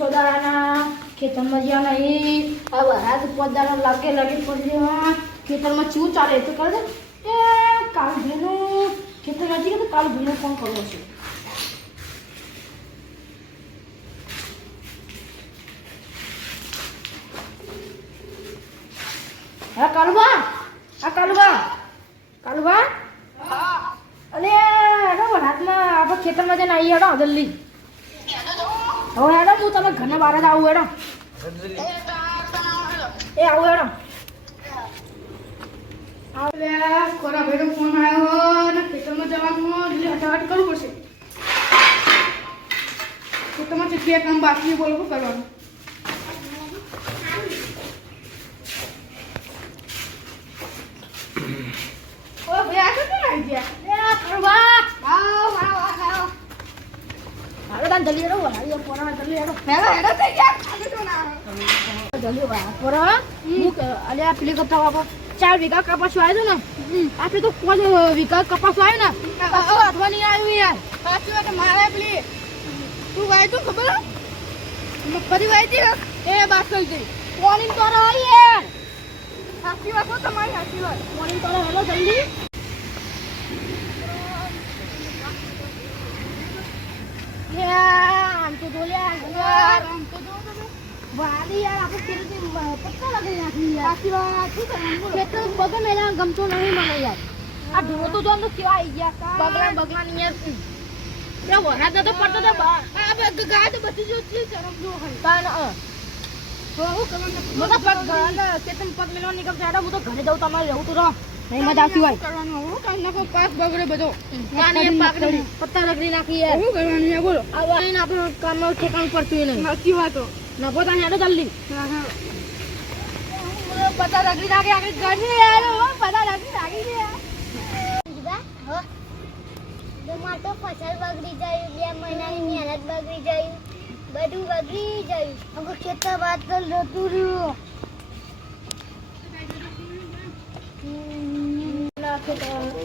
દાડાના ખેતરમાં જ્યાં નહીં આ વરાત પોદાનો લાગે પડી જવા ખેતરમાં શું ચાલે તો કરે એ કાલ ભાઈનું ખેતર નજીક તો કાલ ભાઈનો ફોન કરવો છે. હા કાલુબા અરે હેડો વરાતમાં આપણે ખેતરમાં જઈને આવી હેડો જલ્દી. હવે હેડો હું તમે ઘરના બહાર જ આવું હેડો એ આવું હેડો. ખોરા ભાઈનો ફોન આવ્યો ને ખેતરમાં જવાનું હટાહટ કરવું પડશે. ખેતરમાં કેટલી કામ બાકી બોલો શું કરવાનું. ઓ ભાઈ આ શું આવી ગયા કરવા હાલો તાન જલ્દી હેડો વાળી પોરા જલ્દી હેડો હેડો થઈ ગયા જલ્દી વાળા પોરા હું અલ્યા પેલી કપા બાપા 4 વીઘા કપાસ વાવ્યો ને આપણે તો 5 વીઘા કપાસ વાવ્યો ને અથવા નહીં આવ્યું યાર. સાચી વાત મારે પેલી તું વાય તું ખબર મગફળી વાય હતી એ બાસ કરી દઈ પોણી તો રહી યાર. સાચી વાત તમારી સાચી વાત પોણી તો હેલો જલ્દી આમ તો જો યાર આમ તો જો તમે વાલી યાર આપણે ખેતર પત્તા લગાવી નાખી યાર. સાચી વાત શું કરવાનું ખેતર બગલ મેલા ગમતો નહીં મને યાર. આ ઢોરો તો જો અંદર કેવા આવી ગયા બગલા ની યાર યા વરાદ તો પડતો તો આ ગાય તો બધી જો છે શરમ જો હે તાન હું કરવાનું મને પગ ગળા ખેતર પગ મેલો નીકળ જાડો હું તો ઘરે જાઉં તમારે રહેવું તો રહો નહીં મજા આવતી હોય કરવાનું હું કાઈ નાખો પાક બગડે બધો કાને પાકડી પત્તા રગડી નાખી યાર શું કરવાનું યાર બોલો આ આઈને આપણો કામ ઠેકાણ પડતું નહીં. સાચી વાતો નભો તા હેડો જલ્દી. હા પત્તા રગડી નાખી આગળ ઘરની યાર પત્તા રગડી નાખી દે યાર. તો ફસલ બગડી જાય 2 મહિનાની મહેનત બગડી જાય બધું બગડી જાય. હવે ખેતર વાત કર જતું રહ્યું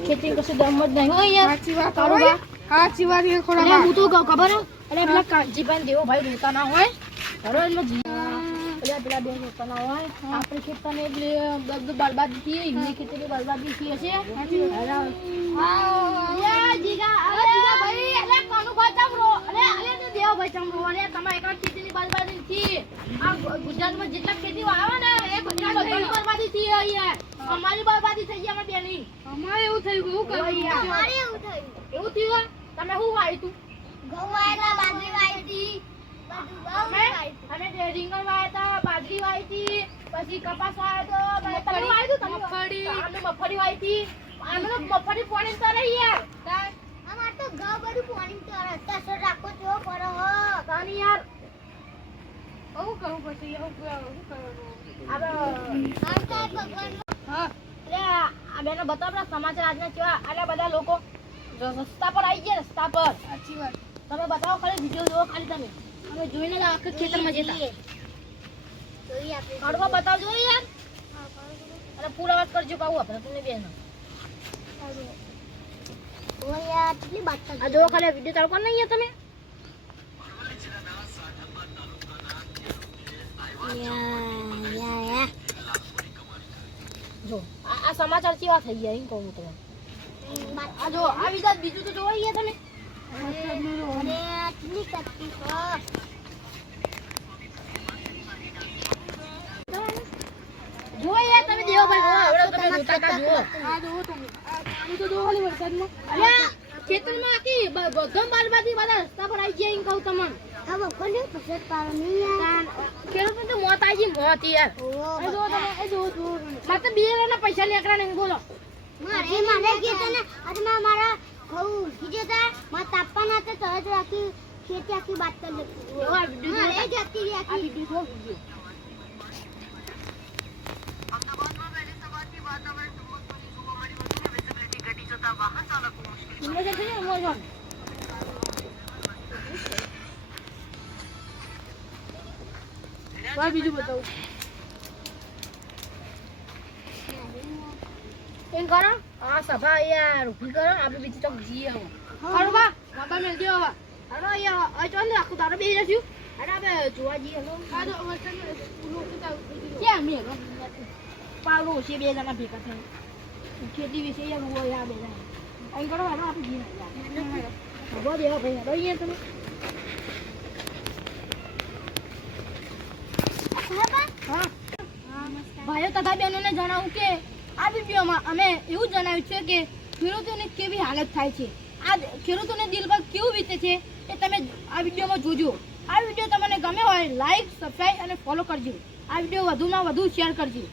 ખેતી કશું દમ જ નહીં હોય યાર. સાચી વાત સાચી વાત એ ખોડા હું તો ખબર હે એટલે પેલા કાંજીભાઈ દેવો ભાઈ રહેતા ના હોય હવે એમાં પેલા બે રહેતા ના હોય આપણે ખેતરને એટલે બધું બરબાદી થઈ એમની ખેતીની બરબાદી થઈ હશે. ગુજરાતમાં જેટલા ખેતી આવે ને એ બધી બરબાદી થઈ યાર. અમારી બરબાદી થઈ ગઈ અમે બેની. અમારે એવું થયું એવું થયું તમે શું વાવ્યું તું? ઘઉં વાયા બાજરી વાઈ હતી અમે રીંગણ વાયા હતા બાજરી વાઈ હતી પછી કપાસ વાયો હતો તમે વાયું તું મગફળી અમે મગફળી વાઈ હતી અમે તો મગફળી પોણી તો રહી યાર. અમાર તો ઘઉં બધું પાણી તરસ તસ રાખો છો પર હો તાની યાર હું કરું પછી હું કરવાનું ભગવાન હા લે આ બેનો બતાવરા સમાચાર આજના કેવા આલા બધા લોકો રસ્તા પર આવી ગયા રસ્તા પર. સાચી વાત તમે બતાવો ખાલી વિડિયો જોવો ખાલી તમે અમે જોઈને આખા ખેતરમાં જતા જોઈ આપણે કાઢવા બતાવજો યાર. અને પૂરો વાત કરજો પાઉ આપણે તમને બેન ઓ યાર કેટલી વાત આ જો ખાલી વિડિયો ચાલુ કર નહીં તમે યા જો આ સમાચાર કેવા થઈ ગયા એમ કહું તમને. આ જો આ વિધાન બીજું તો જોઈ ગયા તમે અરે કેટલી તકલીફ જો યાર તમે દેવાભાઈ હવે તમે જોતા કા જો આ જો તમે આ પાણી તો જો ખાલી વરસાદમાં અલ્યા ખેતરમાં આખી બધમ બારબાદી બધા રસ્તા પર આવી ગયા એમ કહું તમને. હવે કોને પસંદ પાડવાની યાર ખેડૂત તો મોત આવી મોત યાર. એ જો તમે એ જો માત્ર બિયારણના પૈસા નીકળ્યા નહીં બોલો. મારે કીધું ને આજમાં મારા ઘઉં કીધું તા માં તાપવાના તો તરત રાખી ખેતી આખી બાત કરી લેતી એવા વિડિયો મારે જતી રહી આખી વિડિયો વિડિયો બીજું બતાવું એમ કરો આ સભા યાર ઊભી કરો આપણે બીજી ચોક જઈએ હવે. હાલો બા બાબા મેલ દેવા હાલો યાર આ ચોન આખું તારો બેહી જશું અરે આપણે જોવા જઈએ હેલો ક્યાં અમે હેલો પાવડો છે બે જણા ભેગા થઈને ખેતી વિશે યાર હોય આ બે જણા અહીં કરો હેલો આપણે જઈએ ભગવા દેવા ભાઈ હેલો અહીંયા તમે હા ભાઈઓ તથા બહેનોને જણાવું કે આ વિડીયોમાં અમે એવું જણાવ્યું છે કે ખેડૂતોની કેવી હાલત થાય છે આ ખેડૂતોને દિલ પર કેવું વીતે છે એ તમે આ વિડીયોમાં જોજો આ વિડીયો તમને ગમે હોય લાઈક સબસ્ક્રાઈબ અને ફોલો કરજો આ વિડીયો વધુમાં વધુ શેર કરજો